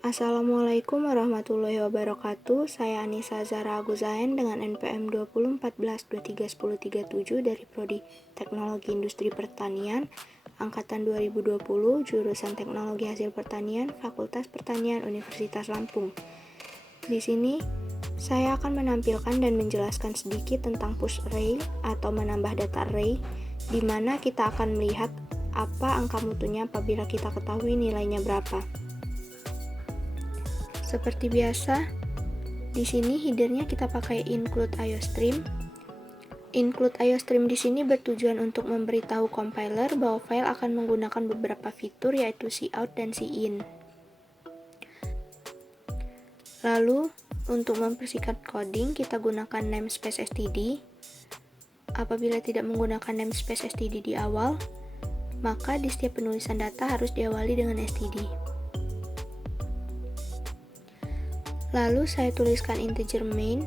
Assalamualaikum warahmatullahi wabarakatuh. Saya Anissa Zahra Aguzain dengan NPM 2014231037 dari Prodi Teknologi Industri Pertanian angkatan 2020, jurusan Teknologi Hasil Pertanian, Fakultas Pertanian Universitas Lampung. Di sini saya akan menampilkan dan menjelaskan sedikit tentang push array atau menambah data array, di mana kita akan melihat apa angka mutunya apabila kita ketahui nilainya berapa. Seperti biasa, di sini headernya kita pakai include IOStream. Include IOStream di sini bertujuan untuk memberitahu compiler bahwa file akan menggunakan beberapa fitur, yaitu cout dan cin. Lalu, untuk mempersingkat coding, kita gunakan namespace std. Apabila tidak menggunakan namespace std di awal, maka di setiap penulisan data harus diawali dengan std. Lalu saya tuliskan integer main.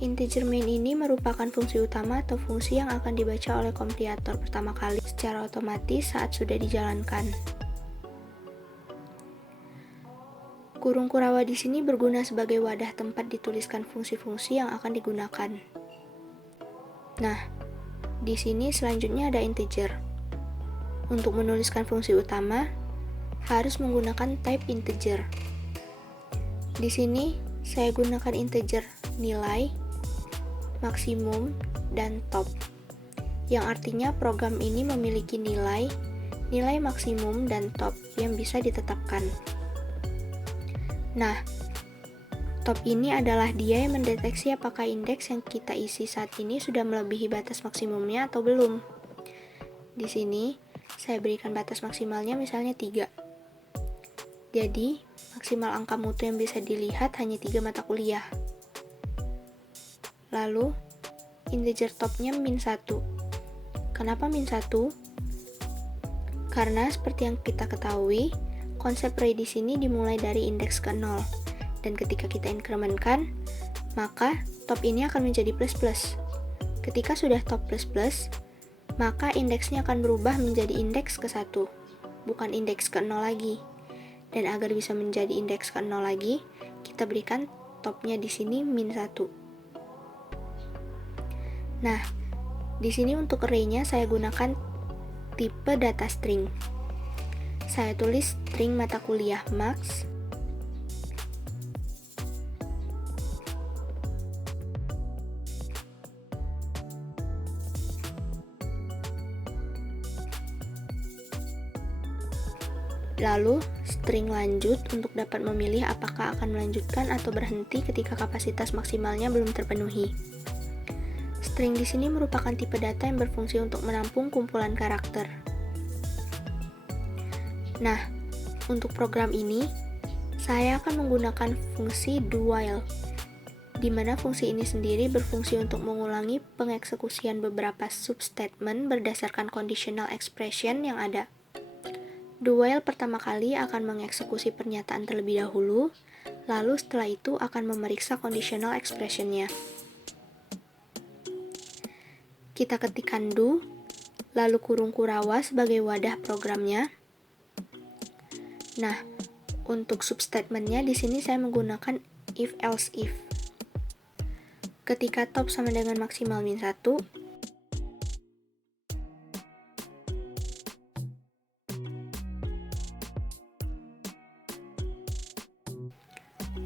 Integer main ini merupakan fungsi utama atau fungsi yang akan dibaca oleh kompilator pertama kali secara otomatis saat sudah dijalankan. Kurung kurawa di sini berguna sebagai wadah tempat dituliskan fungsi-fungsi yang akan digunakan. Nah, di sini selanjutnya ada integer. Untuk menuliskan fungsi utama, harus menggunakan type integer. Di sini saya gunakan integer nilai, maksimum, dan top, yang artinya program ini memiliki nilai maksimum dan top yang bisa ditetapkan. Nah, top ini adalah dia yang mendeteksi apakah indeks yang kita isi saat ini sudah melebihi batas maksimumnya atau belum. Di sini saya berikan batas maksimalnya misalnya 3. Jadi, maksimal angka mutu yang bisa dilihat hanya 3 mata kuliah. Lalu, integer topnya min 1. Kenapa min 1? Karena seperti yang kita ketahui, konsep array di sini dimulai dari indeks ke 0. Dan ketika kita incrementkan, maka top ini akan menjadi plus++. Ketika sudah top plus++, maka indeksnya akan berubah menjadi indeks ke 1, bukan indeks ke 0 lagi. Dan agar bisa menjadi indeks ke 0 lagi, kita berikan topnya di sini min 1. Nah, di sini untuk array-nya saya gunakan tipe data string. Saya tulis string mata kuliah max lalu string lanjut untuk dapat memilih apakah akan melanjutkan atau berhenti ketika kapasitas maksimalnya belum terpenuhi. String di sini merupakan tipe data yang berfungsi untuk menampung kumpulan karakter. Nah, untuk program ini, saya akan menggunakan fungsi do-while, di mana fungsi ini sendiri berfungsi untuk mengulangi pengeksekusian beberapa substatement berdasarkan conditional expression yang ada. Do-while pertama kali akan mengeksekusi pernyataan terlebih dahulu, lalu setelah itu akan memeriksa conditional expression-nya. Kita ketikkan do, lalu kurung kurawa sebagai wadah programnya. Nah, untuk substatement-nya di sini saya menggunakan if else if. Ketika top sama dengan maksimal min 1,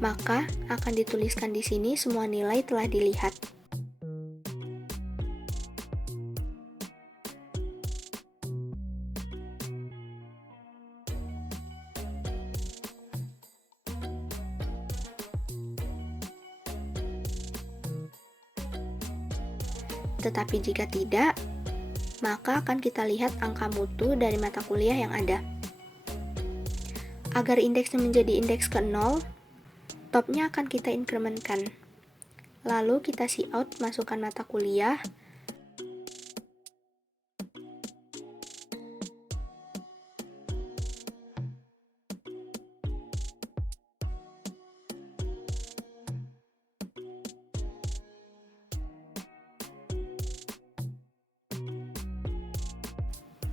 maka akan dituliskan di sini semua nilai telah dilihat. Tetapi jika tidak, maka akan kita lihat angka mutu dari mata kuliah yang ada. Agar indeksnya menjadi indeks ke 0, topnya akan kita incrementkan. Lalu kita cout masukkan mata kuliah.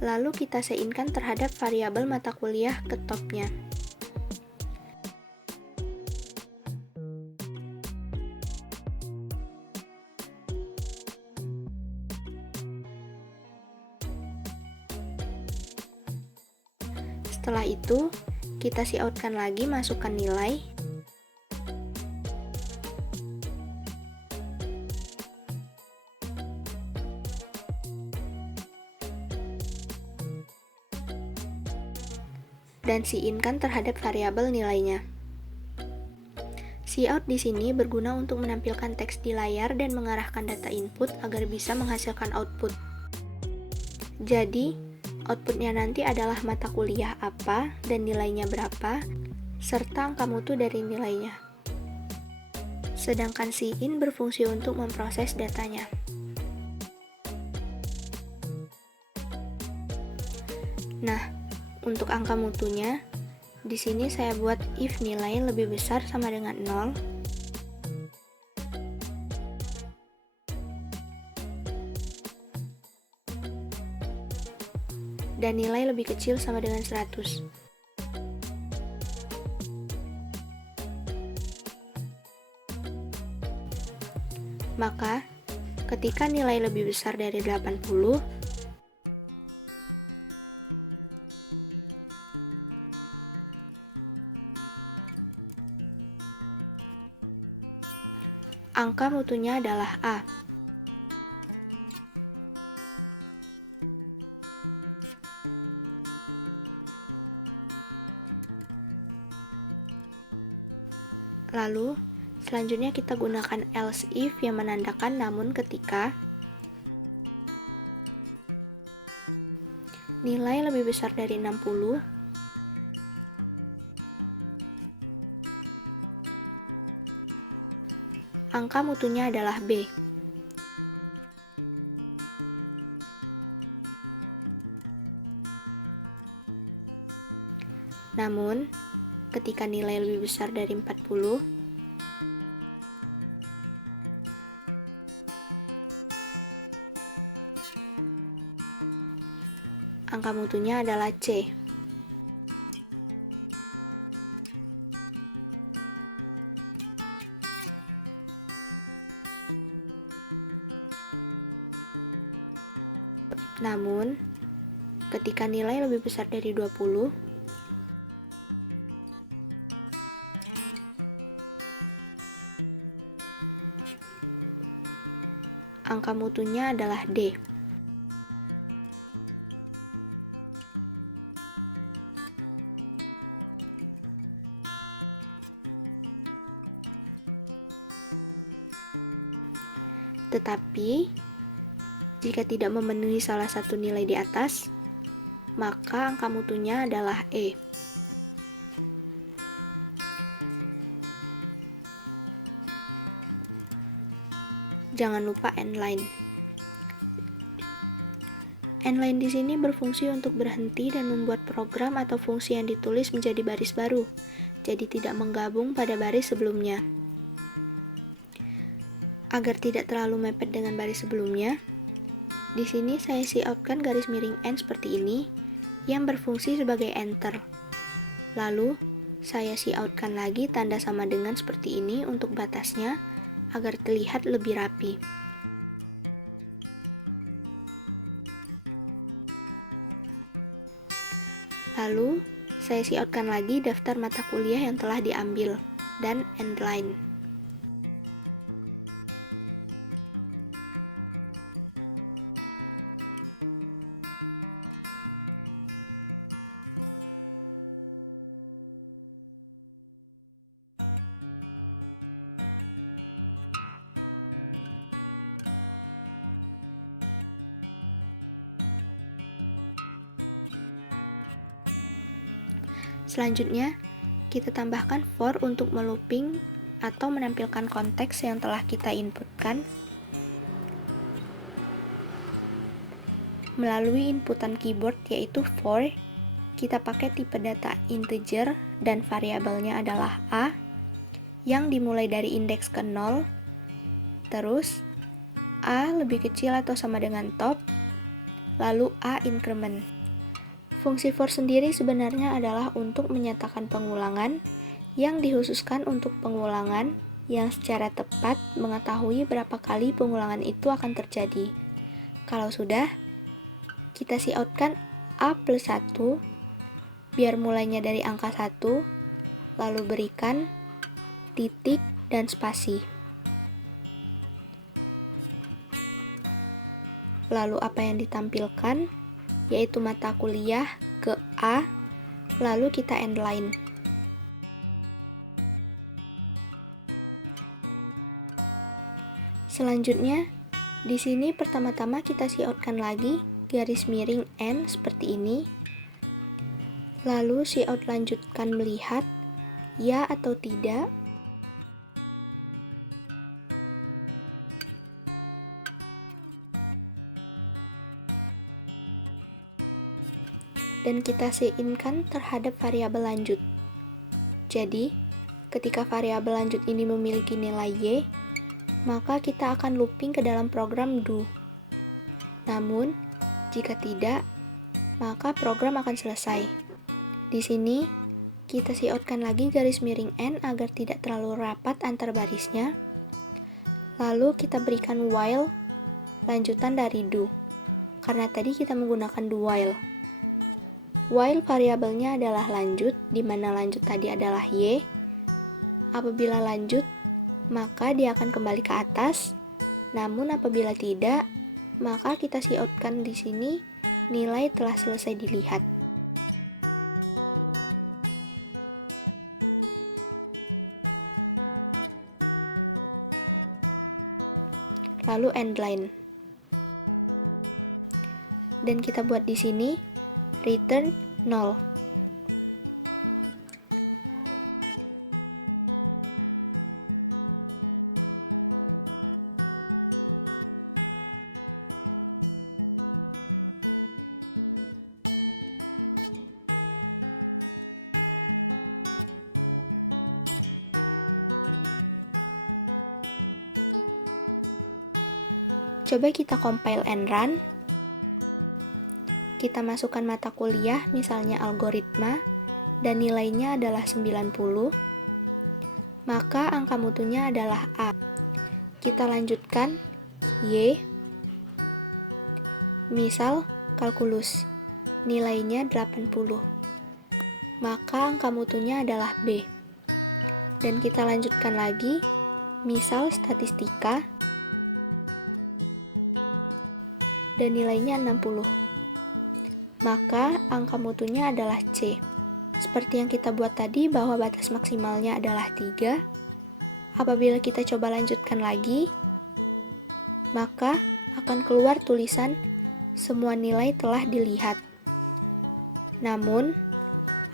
Lalu kita sein-kan terhadap variabel mata kuliah ke topnya. Setelah itu, kita coutkan lagi, masukkan nilai. Dan cout terhadap variabel nilainya. Cout di sini berguna untuk menampilkan teks di layar dan mengarahkan data input agar bisa menghasilkan output. Jadi, outputnya nanti adalah mata kuliah apa dan nilainya berapa, serta angka mutu dari nilainya. Sedangkan coin berfungsi untuk memproses datanya. Nah, untuk angka mutunya, di sini saya buat if nilai lebih besar sama dengan 0, dan nilai lebih kecil sama dengan 100. Maka, ketika nilai lebih besar dari 80, angka mutunya adalah A. Lalu, selanjutnya kita gunakan else if yang menandakan namun ketika nilai lebih besar dari 60, angka mutunya adalah B. Namun, ketika nilai lebih besar dari 40, angka mutunya adalah C. Namun, ketika nilai lebih besar dari 20, angka mutunya adalah D. Tetapi, jika tidak memenuhi salah satu nilai di atas, maka angka mutunya adalah E. Jangan lupa endline. Endline di sini berfungsi untuk berhenti dan membuat program atau fungsi yang ditulis menjadi baris baru, jadi tidak menggabung pada baris sebelumnya. Agar tidak terlalu mepet dengan baris sebelumnya, di sini saya coutkan garis miring N seperti ini, yang berfungsi sebagai enter. Lalu, saya coutkan lagi tanda sama dengan seperti ini untuk batasnya, agar terlihat lebih rapi. Lalu, saya coutkan lagi daftar mata kuliah yang telah diambil, dan endline. Selanjutnya, kita tambahkan for untuk melooping atau menampilkan konteks yang telah kita inputkan melalui inputan keyboard yaitu for. Kita pakai tipe data integer dan variabelnya adalah A yang dimulai dari indeks ke 0, terus A lebih kecil atau sama dengan top, lalu A increment. Fungsi for sendiri sebenarnya adalah untuk menyatakan pengulangan yang dikhususkan untuk pengulangan yang secara tepat mengetahui berapa kali pengulangan itu akan terjadi. Kalau sudah, kita coutkan A plus 1 biar mulainya dari angka 1, lalu berikan titik dan spasi. Lalu apa yang ditampilkan? Yaitu mata kuliah ke A, lalu kita endline. Selanjutnya, di sini pertama-tama kita coutkan lagi garis miring N seperti ini. Lalu cout lanjutkan melihat ya atau tidak. Dan kita sein-kan terhadap variabel lanjut. Jadi, ketika variabel lanjut ini memiliki nilai Y, maka kita akan looping ke dalam program do. Namun, jika tidak, maka program akan selesai. Di sini, kita coutkan lagi garis miring N agar tidak terlalu rapat antar barisnya. Lalu kita berikan while, lanjutan dari do. Karena tadi kita menggunakan do while. While variabelnya adalah lanjut, di mana lanjut tadi adalah Y. Apabila lanjut, maka dia akan kembali ke atas. Namun apabila tidak, maka kita coutkan di sini nilai telah selesai dilihat. Lalu endline. Dan kita buat di sini return 0. Coba kita compile and run. Kita masukkan mata kuliah, misalnya algoritma, dan nilainya adalah 90, maka angka mutunya adalah A. Kita lanjutkan Y, misal kalkulus, nilainya 80, maka angka mutunya adalah B. Dan kita lanjutkan lagi, misal statistika, dan nilainya 60. Maka angka mutunya adalah C. Seperti yang kita buat tadi bahwa batas maksimalnya adalah 3. Apabila kita coba lanjutkan lagi, maka akan keluar tulisan semua nilai telah dilihat. Namun,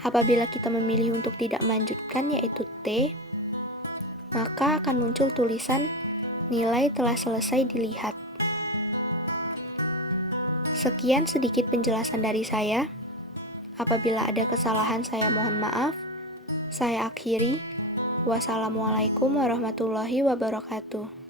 apabila kita memilih untuk tidak melanjutkan yaitu T, maka akan muncul tulisan nilai telah selesai dilihat. Sekian sedikit penjelasan dari saya. Apabila ada kesalahan, saya mohon maaf. Saya akhiri. Wassalamualaikum warahmatullahi wabarakatuh.